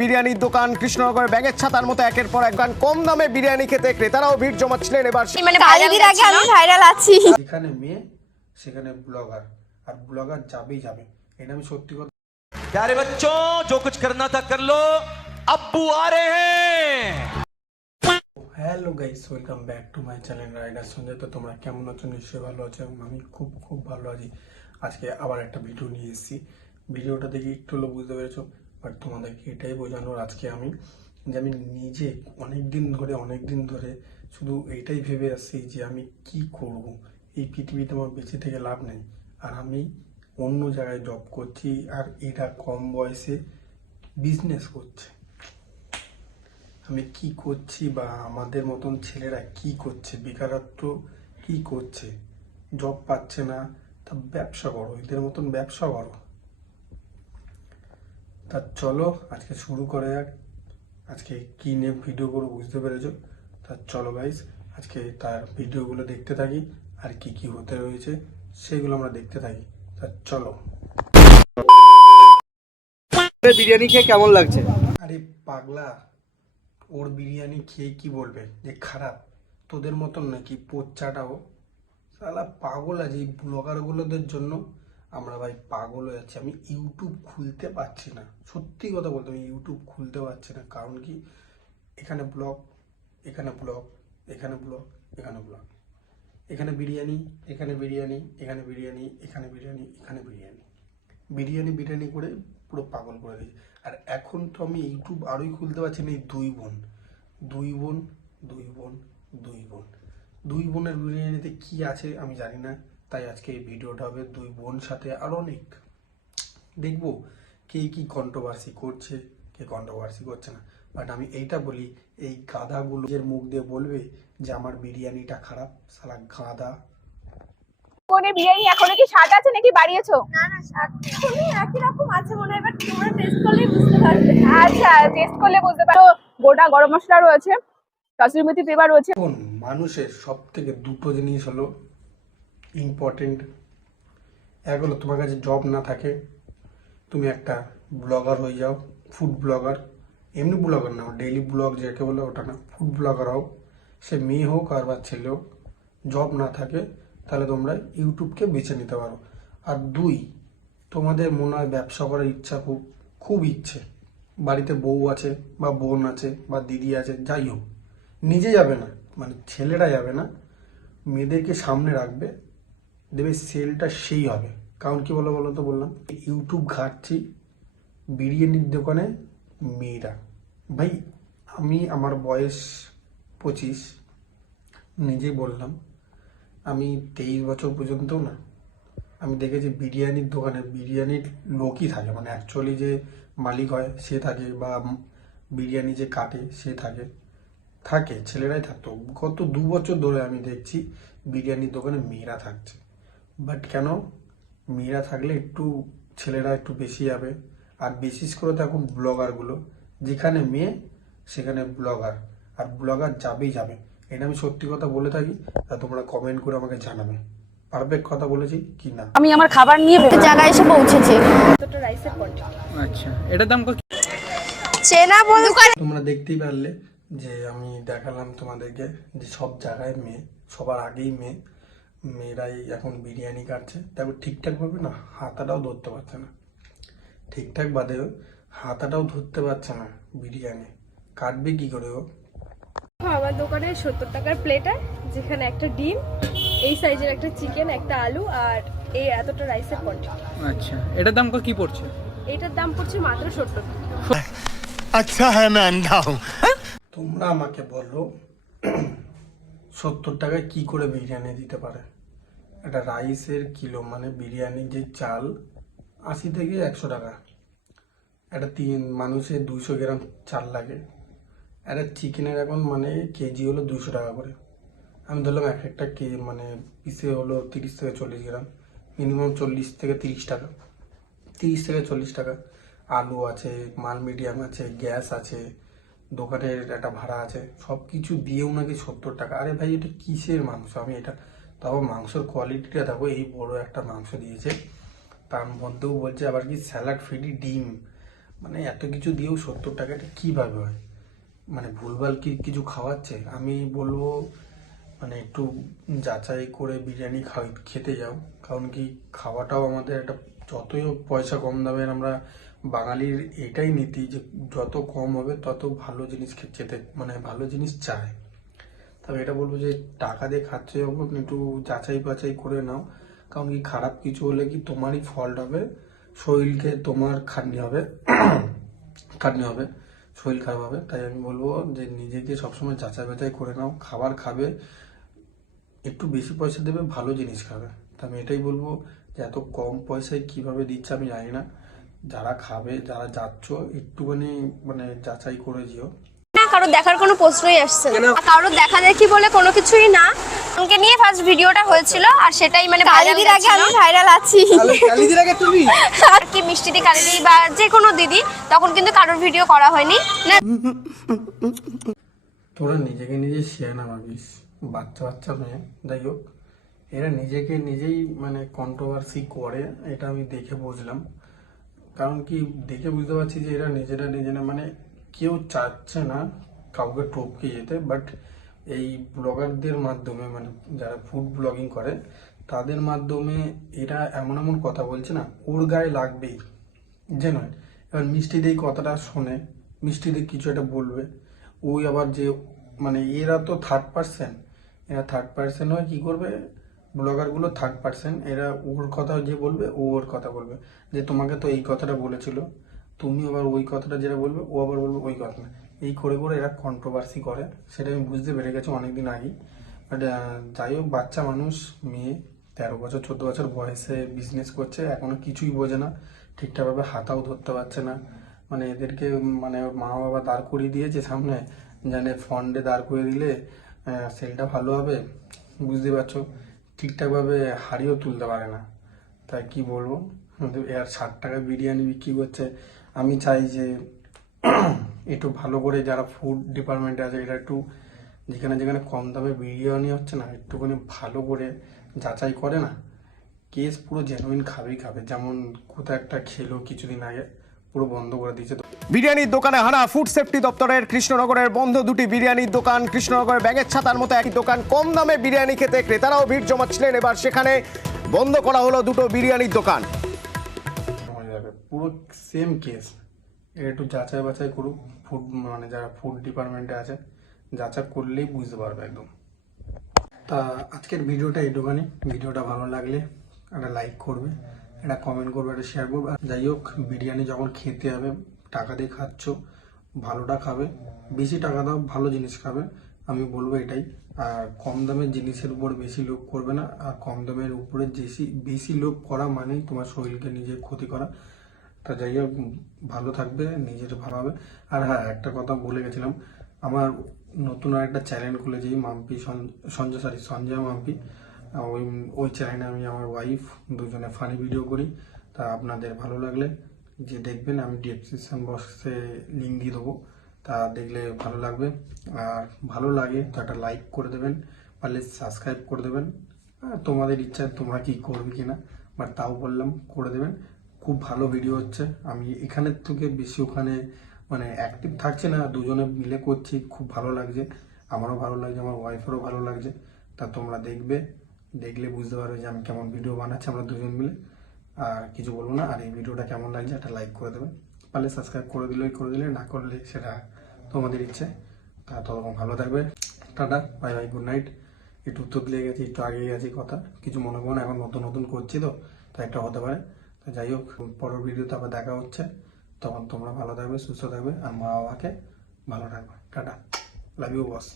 বিরিয়ানির দোকান কৃষ্ণনগরের ব্যাগের ছাতার মতো একের পর এক কম দামে বিরিয়ানি খেতে ক্রেতারাও ভিড় জমাচ্ছিলেন। এবার মানে কালিদির আগে আমি ভাইরাল আছি। যেখানে মেয়ে সেখানে ব্লগার, আর ব্লগার যাবেই যাবে, এটা আমি সত্যি কথা। प्यारे बच्चों, जो कुछ करना था कर लो, अब्बू आ रहे हैं। Hello guys, welcome back to my channel rider Sanjay. তো তোমরা কেমন আছো? নিশ্চয়ই ভালো আছো এবং আমি খুব খুব ভালো আছি। আজকে আবার একটা ভিডিও নিয়ে এসেছি। ভিডিওটা দেখে একটু হলেও বুঝতে পেরেছো, বাট তোমাদেরকে এটাই বোঝানোর আজকে আমি যে আমি নিজে অনেক দিন ধরে শুধু এইটাই ভেবে আসছি যে আমি কি করব। এই পৃথিবীতে আমার বেঁচে থেকে লাভ নেই, আর আমি অন্য জায়গায় জব করছি আর এরা কম বয়সে বিজনেস করছে। আমি কি করছি বা আমাদের মতন ছেলেরা কি করছে, বেকারত্ব কি করছে, জব পাচ্ছে না, তা ব্যবসা করো, এদের মতন ব্যবসা করো। তা চলো আজকে শুরু করে যাক। আজকে কি নিয়ে ভিডিও করবো বুঝতে পেরেছো। তা চলো গাইস, আজকে তার ভিডিওগুলো দেখতে থাকি, আর কি কি হতে রয়েছে সেগুলো আমরা দেখতে থাকি। তা চলো। বিরিয়ানি খেয়ে কেমন লাগছে? আরে পাগলা, ওর বিরিয়ানি খেয়ে কি বলবে যে খারাপ? তোদের মতন নাকি পোচ্চাটাও? সালা পাগল আছে এই ব্লগারগুলোদের জন্য। আমরা ভাই পাগল হয়ে যাচ্ছি। আমি ইউটিউব খুলতে পারছি না, সত্যি কথা বলতে আমি ইউটিউব খুলতে পারছি না। কারণ কি, এখানে ব্লগ, এখানে ব্লগ, এখানে ব্লগ, এখানে ব্লগ, এখানে বিরিয়ানি, এখানে বিরিয়ানি, এখানে বিরিয়ানি, এখানে বিরিয়ানি, এখানে বিরিয়ানি, বিরিয়ানি করে পুরো পাগল করে দিয়েছে। আর এখন তো আমি ইউটিউব আরোই খুলতে পারছি না। এই দুই বোনের বিরিয়ানিতে কি আছে আমি জানি না। তাই আজকে এই ভিডিওটা হবে দুই বোন সাথে আরো অনেক দেখবো কে কি কন্ট্রোভার্সি করছে, কে কন্ট্রোভার্সি করছে না। বাট আমি এইটা বলি, এই গাধাগুলো এর মুখ দিয়ে বলবে যে আমার বিরিয়ানিটা খারাপ, সালা গাধা। কোনে বিরিয়ানি এখনো কি স্বাদ আছে নাকি বাড়িয়েছো? না না, স্বাদ তুমি একই রকম আছে মনে হয়, বাট তোমরা টেস্ট করলেই বুঝতে পারবে। আচ্ছা, টেস্ট করলে বুঝতে পারো। গোটা গরম মশলা রয়েছে, কাসুরি মেথি ফ্লেভার রয়েছে। কোন মানুষের সব থেকে দুটো জিনিস হলো ইম্পর্টেন্ট। এক হলো তোমার কাছে জব না থাকে, তুমি একটা ব্লগার হয়ে যাও, ফুড ব্লগার। এমনি ব্লগার না, ডেইলি ব্লগ যাকে বলে ওটা না, ফুড ব্লগার হও। সে মেয়ে হোক আর বা ছেলে হোক, জব না থাকে তাহলে তোমরা ইউটিউবকে বেছে নিতে পারো। আর দুই, তোমাদের মনে হয় ব্যবসা করার ইচ্ছা, খুব ইচ্ছে, বাড়িতে বউ আছে বা বোন আছে বা দিদি আছে, যাই হোক, নিজে যাবে না, মানে ছেলেরা যাবে না, মেয়েদেরকে সামনে রাখবে, দেবে সেলটা সেই হবে। কারণ কি বলো বলো তো, বললাম ইউটিউব ঘাটছি, বিরিয়ানির দোকানে মেয়েরা। ভাই আমি, আমার বয়স 25, নিজেই বললাম, আমি 23 বছর পর্যন্তও না আমি দেখেছি বিরিয়ানির দোকানে বিরিয়ানির লোকই থাকে, মানে অ্যাকচুয়ালি যে মালিক হয় সে থাকে, বা বিরিয়ানি যে কাটে সে থাকে ছেলেরাই থাকতো। গত 2 বছর ধরে আমি দেখছি বিরিয়ানির দোকানে মেয়েরা থাকছে। বাট কেন? মেয়েরা থাকলে একটু ছেলেরা একটু বেশি যাবে। আর বিশেষ করে তো এখন ব্লগারগুলো, যেখানে মেয়ে সেখানে ব্লগার, আর ব্লগার যাবেই যাবে, এটা আমি সত্যি কথা বলে থাকি। তা তোমরা কমেন্ট করে আমাকে জানাবে পারফেক্ট কথা বলেছি কি না। আমি আমার খাবার নিয়ে জায়গায় এসে পৌঁছেছি। কতটা রাইসের কোয়ান্টিটি? আচ্ছা, এটার দাম কত? চেনা বল। তোমরা দেখতেই পারলে যে আমি দেখালাম তোমাদেরকে যে সব জায়গায় মেয়ে, সবার আগেই মেয়েরাই এখন বিরিয়ানি কাটছে। তারপর ঠিকঠাক ভাবে না হাতাটাও ধরতে পারছে না, ঠিকঠাক বাদেও হাতাটাও ধরতে পারছে না, বিরিয়ানি কাটবে কি করে ও? আমার দোকানে 70 টাকার প্লেট, যেখানে একটা ডিম, এই সাইজের একটা চিকেন, একটা আলু, আর এই এতটা রাইসের কোয়ান্টিটি। আচ্ছা, এটার দাম কি পড়ছে? এটার দাম পড়ছে মাত্র 70 টাকা। আচ্ছা হ্যাঁ, मैं अंधा हूं। তোমরা আমাকে বলো 70 টাকায় কি করে বিরিয়ানি দিতে পারে? একটা রাইসের কিলো, মানে বিরিয়ানির যে চাল 80 থেকে 100 টাকা, একটা 3 মানুষের 200 গ্রাম চাল লাগে। একটা চিকেনের এখন মানে কেজি হলো 200 টাকা করে। আমি ধরলাম এক একটা মানে পিসে হলো 30 থেকে 40 গ্রাম, মিনিমাম 40 থেকে 30 টাকা, 30 থেকে 40 টাকা। আলু আছে, মাল মিডিয়াম আছে, গ্যাস আছে, দোকানের একটা ভাড়া আছে, সব কিছু দিয়েও নাকি 70 টাকা। আরে ভাই এটা কিসের মাংস? আমি এটা, তাও মাংসের কোয়ালিটিটা দেখো, এই বড় একটা মাংস দিয়েছে, তার মধ্যেও বলছে আবার কি স্যালাড ফ্রি ডিম। মানে এত কিছু দিয়েও 70 টাকাটা কীভাবে হয়? মানে ভুলভাল কিছু খাওয়াচ্ছে? আমি বলবো মানে একটু যাচাই করে বিরিয়ানি খেতে যাও। কারণ কি খাওয়াটাও আমাদের একটা, যতই হোক পয়সা কম দামের, আমরা বাঙালির এটাই নীতি যে যত কম হবে তত ভালো জিনিস খেতে, মানে ভালো জিনিস চায়। তবে এটা বলবো যে টাকা দিয়ে খাচ্ছে যখন একটু যাচাই বাছাই করে নাও। কারণ কি খারাপ কিছু হলে কি তোমারই ফল্ট হবে, শরীরকে তোমার খাটনি হবে খাটনি হবে, শরীর খারাপ হবে। তাই আমি বলবো যে নিজেকে সবসময় যাচাই বাছাই করে নাও। খাবার খাবে, একটু বেশি পয়সা দেবে, ভালো জিনিস খাবে। তা আমি এটাই বলবো যে এত কম পয়সায় কিভাবে দিচ্ছে আমি জানি না। যারা খাবে, যারা যাচ্ছ, একটুখানি মানে যাচাই করে যেও। না, কারোর দেখার কোনো প্রশ্নই আসছে না, কারোর দেখা দেখি বলে কোনো কিছুই না। আমাকে নিয়ে ফার্স্ট ভিডিওটা হয়েছিল, আর সেটাই মানে কালিদির আগে আমি ভাইরাল আছি। কালিদির আগে তুমি আর কি মিষ্টি দি, কালিদি বা যে কোনো দিদি, তখন কিন্তু কারোর ভিডিও করা হয়নি না। তোরা নিজেকে নিজে শেয়ার না ভাবিস, বাচ্চা বাচ্চা মেয়ে, যাই হোক এরা নিজেকে নিজেই মানে কন্ট্রোভার্সি করে, এটা আমি দেখে বুঝলাম। কারণ কি দেখে বুঝতে পারছি যে এরা নিজেরা মানে কেউ চাচ্ছে না কাউকে টপকে যেতে, বাট এই ব্লগারদের মাধ্যমে, মানে যারা ফুড ব্লগিং করে তাদের মাধ্যমে এরা এমন এমন কথা বলছে না, ওর গায়ে লাগবেই যে নয়। এবার মিষ্টি দিয়ে কথাটা শোনে, মিষ্টি দিয়ে কিছু একটা বলবে, ওই আবার যে মানে এরা তো থার্ড পার্সন হয়, কি করবে ব্লগারগুলো থার্ড পার্সন, এরা ওর কথা যে বলবে ও ওর কথা বলবে, যে তোমাকে তো এই কথাটা বলেছিল, তুমি আবার ওই কথাটা যেটা বলবে ও আবার বলবে ওই কথাটা। এই করে করে এরা কন্ট্রোভার্সি করে, সেটা আমি বুঝতে পেরে গেছি অনেকদিন আগেই। বাট যাই হোক, বাচ্চা মানুষ, মেয়ে 13 বছর 14 বছর বয়সে বিজনেস করছে, এখনো কিছুই বোঝে না, ঠিকঠাকভাবে হাতাও ধরতে পারছে না। মানে এদেরকে মানে ওর মা বাবা দাঁড় করিয়ে দিয়েছে সামনে, জানে ফন্ডে দাঁড় করে দিলে সেলটা ভালো হবে, বুঝতে পারছো, ঠিকঠাকভাবে হাড়িও তুলতে পারে না। তাই কি বলবো, এর 60 টাকা বিরিয়ানি বিক্রি করছে। আমি চাই যে একটু ভালো করে যারা ফুড ডিপার্টমেন্টে আছে, এটা একটু যেখানে যেখানে কম দামে বিরিয়ানি হচ্ছে না, একটুখানি ভালো করে যাচাই করে না, কেস পুরো জেনুইন খাবে। যেমন কোথাও একটা খেলো কিছুদিন আগে, পুরো বন্ধ করে দিয়েছে। বিরিয়ানির দোকানে হানা, ফুড সেফটি দপ্তরের কৃষ্ণনগরের বন্ধ দুটি বিরিয়ানির দোকান। কৃষ্ণনগরের ব্যাগের ছাতার মতো একই দোকান, কম দামে বিরিয়ানি খেতে ক্রেতারাও ভিড় জমাচ্ছিলেন। এবার সেখানে বন্ধ করা হলো দুটো বিরিয়ানির দোকান। পুরো সেম কেস, একটু যাচাই বাছাই করুক ফুড, মানে যারা ফুড ডিপার্টমেন্টে আছে, যাচাই করলেই বুঝতে পারবে একদম। তা আজকের ভিডিওটা এইটুখানি। ভিডিওটা ভালো লাগলে একটা লাইক করবে, একটা কমেন্ট করবে, একটা শেয়ার করবে। যাই হোক, বিরিয়ানি যখন খেতে হবে, টাকা দিয়ে খাচ্ছ, ভালোটা খাবে, বেশি টাকা দাও, ভালো জিনিস খাবে, আমি বলবো এটাই। আর কম দামের জিনিসের উপর বেশি লোভ করবে না, আর কম দামের উপরে বেশি লোভ করা মানেই তোমার শরীরকে নিজের ক্ষতি করা। তা যাই হোক, ভালো থাকবে, নিজের ভালো হবে। আর হ্যাঁ, একটা কথা বলে গেছিলাম, আমার নতুন আর একটা চ্যানেল খুলেছি, মাম্পি সঞ্জয় মাম্পি। ওই চ্যানেলে আমি আমার ওয়াইফ দুজনে ফানি ভিডিও করি। তা আপনাদের ভালো লাগলে যে দেখবেন, আমি ডেসক্রিপশন বক্সে লিঙ্ক দিয়ে দেবো, তা দেখলে ভালো লাগবে। আর ভালো লাগে তো একটা লাইক করে দেবেন, পারলে সাবস্ক্রাইব করে দেবেন। তোমাদের ইচ্ছা তোমরা কি করবে কিনা, বাট তাও বললাম করে দেবেন। খুব ভালো ভিডিও হচ্ছে, আমি এখানের থেকে বেশি ওখানে মানে অ্যাক্টিভ থাকছে না, দুজনে মিলে করছি, খুব ভালো লাগছে, আমারও ভালো লাগছে, আমার ওয়াইফেরও ভালো লাগছে। তা তোমরা দেখলে বুঝতে পারবে যে আমি কেমন ভিডিও বানাচ্ছি, আমরা দুজন মিলে। আর কিছু বলবো না, আর এই ভিডিওটা কেমন লাগছে একটা লাইক করে দেবে, পারলে সাবস্ক্রাইব করে দিলে, না করলে সেটা তোমাদের ইচ্ছে। তা ততক্ষণ ভালো থাকবে, tata, bye bye, good night. একটু উত্তর দিয়ে গেছি, একটু আগে গেছি কথা, কিছু মনে করো না, এখন নতুন করছি তো, তাই একটা হতে পারে। তো যাই হোক, পরের ভিডিওতে আবার দেখা হচ্ছে, তখন তোমরা ভালো থাকবে, সুস্থ থাকবে, আর মা বাবাকে ভালো রাখবে। Tata, love you boss.